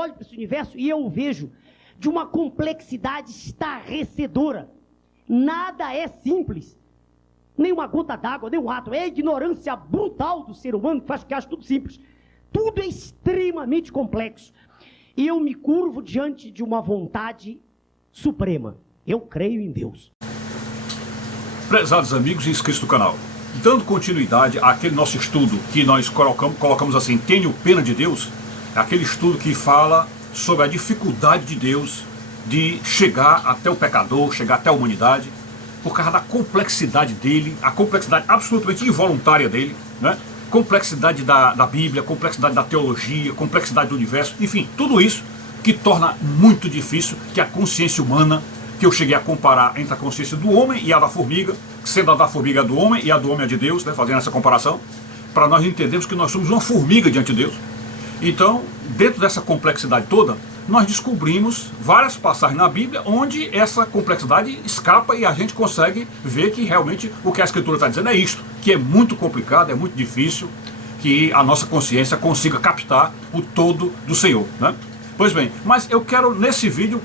olho para esse universo e eu o vejo de uma complexidade estarrecedora. Nada é simples. Nem uma gota d'água, nem um átomo. É a ignorância brutal do ser humano que faz que acha tudo simples. Tudo é extremamente complexo. E eu me curvo diante de uma vontade suprema. Eu creio em Deus. Prezados amigos e inscritos do canal, dando continuidade àquele nosso estudo que nós colocamos assim, tenho pena de Deus, aquele estudo que fala sobre a dificuldade de Deus de chegar até o pecador, chegar até a humanidade, por causa da complexidade dele, a complexidade absolutamente involuntária dele, né? Complexidade da Bíblia, complexidade da teologia, complexidade do universo, enfim, tudo isso que torna muito difícil que a consciência humana, que eu cheguei a comparar entre a consciência do homem e a da formiga, sendo a da formiga do homem e a do homem a de Deus, né, fazendo essa comparação, para nós entendermos que nós somos uma formiga diante de Deus. Então, dentro dessa complexidade toda, nós descobrimos várias passagens na Bíblia onde essa complexidade escapa e a gente consegue ver que realmente o que a Escritura está dizendo é isto, que é muito complicado, é muito difícil que a nossa consciência consiga captar o todo do Senhor, né? Pois bem, mas eu quero nesse vídeo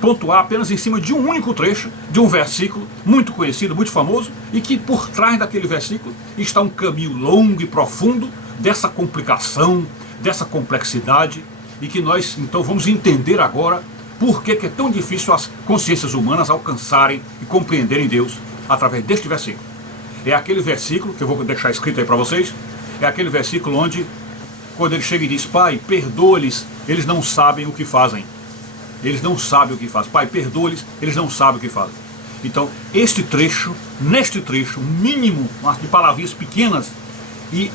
pontuar apenas em cima de um único trecho, de um versículo muito conhecido, muito famoso, e que por trás daquele versículo está um caminho longo e profundo dessa complicação, dessa complexidade, e que nós então vamos entender agora por que é tão difícil as consciências humanas alcançarem e compreenderem Deus através deste versículo. É aquele versículo que eu vou deixar escrito aí para vocês, é aquele versículo onde, quando ele chega e diz: Pai, perdoa-lhes, eles não sabem o que fazem. Eles não sabem o que fazem. Pai, perdoa-lhes, eles não sabem o que fazem. Então, neste trecho, mínimo de palavrinhas pequenas e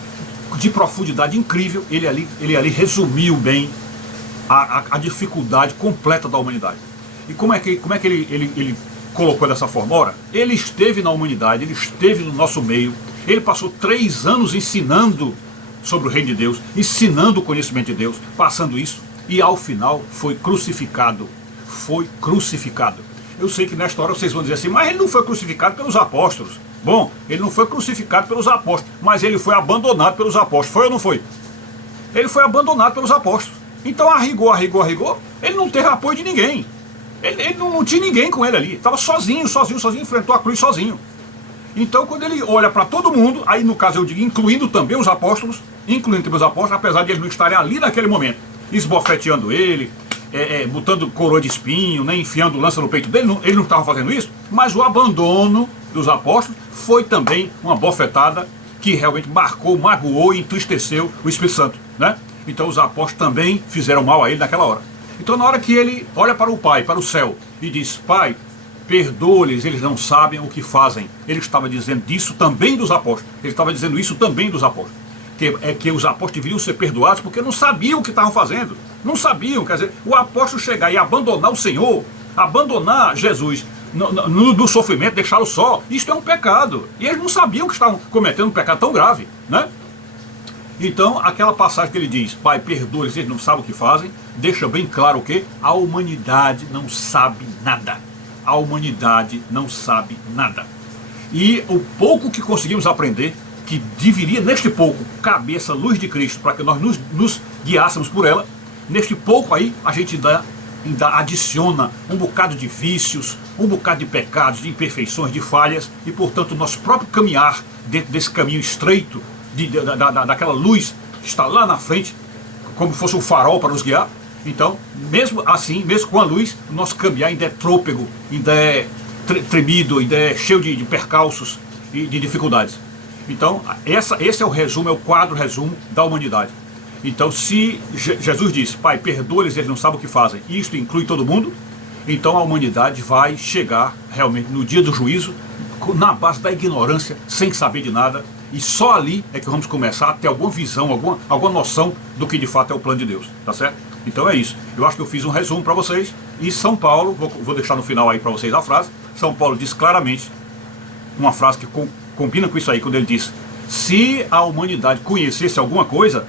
de profundidade incrível, ele ali resumiu bem a dificuldade completa da humanidade. E como é que ele colocou dessa forma? Ora, ele esteve na humanidade, ele esteve no nosso meio, ele passou 3 anos ensinando sobre o reino de Deus, ensinando o conhecimento de Deus, passando isso, e ao final foi crucificado. Foi crucificado. Eu sei que nesta hora vocês vão dizer assim: mas ele não foi crucificado pelos apóstolos. Bom, ele não foi crucificado pelos apóstolos, mas ele foi abandonado pelos apóstolos. Foi ou não foi? Ele foi abandonado pelos apóstolos. Então, a rigor, ele não teve apoio de ninguém. Ele não tinha ninguém com ele ali. Estava sozinho, enfrentou a cruz sozinho. Então, quando ele olha para todo mundo, aí no caso eu digo, incluindo também os apóstolos, apesar de eles não estarem ali naquele momento, esbofeteando ele, botando coroa de espinho, né, enfiando lança no peito dele, ele não estava fazendo isso, mas o abandono dos apóstolos foi também uma bofetada que realmente marcou, magoou e entristeceu o Espírito Santo, né? Então os apóstolos também fizeram mal a ele naquela hora. Então na hora que ele olha para o Pai, para o céu, e diz: Pai, perdoa-lhes, eles não sabem o que fazem. Ele estava dizendo isso também dos apóstolos. Ele estava dizendo isso também dos apóstolos. Que os apóstolos deveriam ser perdoados porque não sabiam o que estavam fazendo. Não sabiam, quer dizer, o apóstolo chegar e abandonar o Senhor, abandonar Jesus no sofrimento, deixá-lo só, isto é um pecado. E eles não sabiam que estavam cometendo um pecado tão grave, né? Então, aquela passagem que ele diz: Pai, perdoa-lhes, eles não sabem o que fazem, deixa bem claro o que? A humanidade não sabe nada. A humanidade não sabe nada. E o pouco que conseguimos aprender, que deveria neste pouco caber essa luz de Cristo para que nós nos guiássemos por ela, neste pouco aí a gente ainda adiciona um bocado de vícios, um bocado de pecados, de imperfeições, de falhas, e portanto o nosso próprio caminhar dentro desse caminho estreito, daquela luz que está lá na frente, como fosse um farol para nos guiar. Então, mesmo assim, mesmo com a luz, o nosso caminhar ainda é trôpego, ainda é tremido, ainda é cheio de percalços e de dificuldades. Então, esse é o resumo, é o quadro resumo da humanidade. Então, se Jesus diz: Pai, perdoa-lhes, eles não sabem o que fazem, e isto inclui todo mundo, então a humanidade vai chegar realmente no dia do juízo, na base da ignorância, sem saber de nada, e só ali é que vamos começar a ter alguma visão, alguma noção do que de fato é o plano de Deus, tá certo? Então é isso. Eu acho que eu fiz um resumo para vocês, e São Paulo, vou deixar no final aí para vocês a frase, São Paulo diz claramente, uma frase que combina com isso aí, quando ele diz: se a humanidade conhecesse alguma coisa,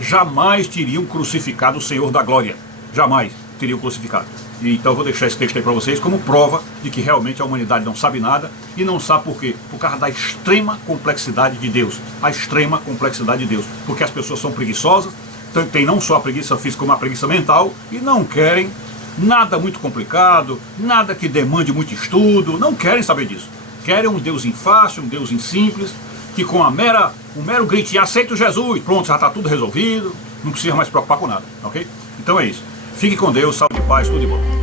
jamais teriam crucificado o Senhor da glória. Jamais teriam crucificado. E então eu vou deixar esse texto aí para vocês como prova de que realmente a humanidade não sabe nada, e não sabe por quê? Por causa da extrema complexidade de Deus. A extrema complexidade de Deus. Porque as pessoas são preguiçosas, tem não só a preguiça física, como a preguiça mental, e não querem nada muito complicado, nada que demande muito estudo, não querem saber disso. Querem um Deus fácil, um Deus simples, que com um mero gritinho, aceito Jesus, pronto, já está tudo resolvido, não precisa mais se preocupar com nada, ok? Então é isso. Fique com Deus, saúde e paz, tudo de bom.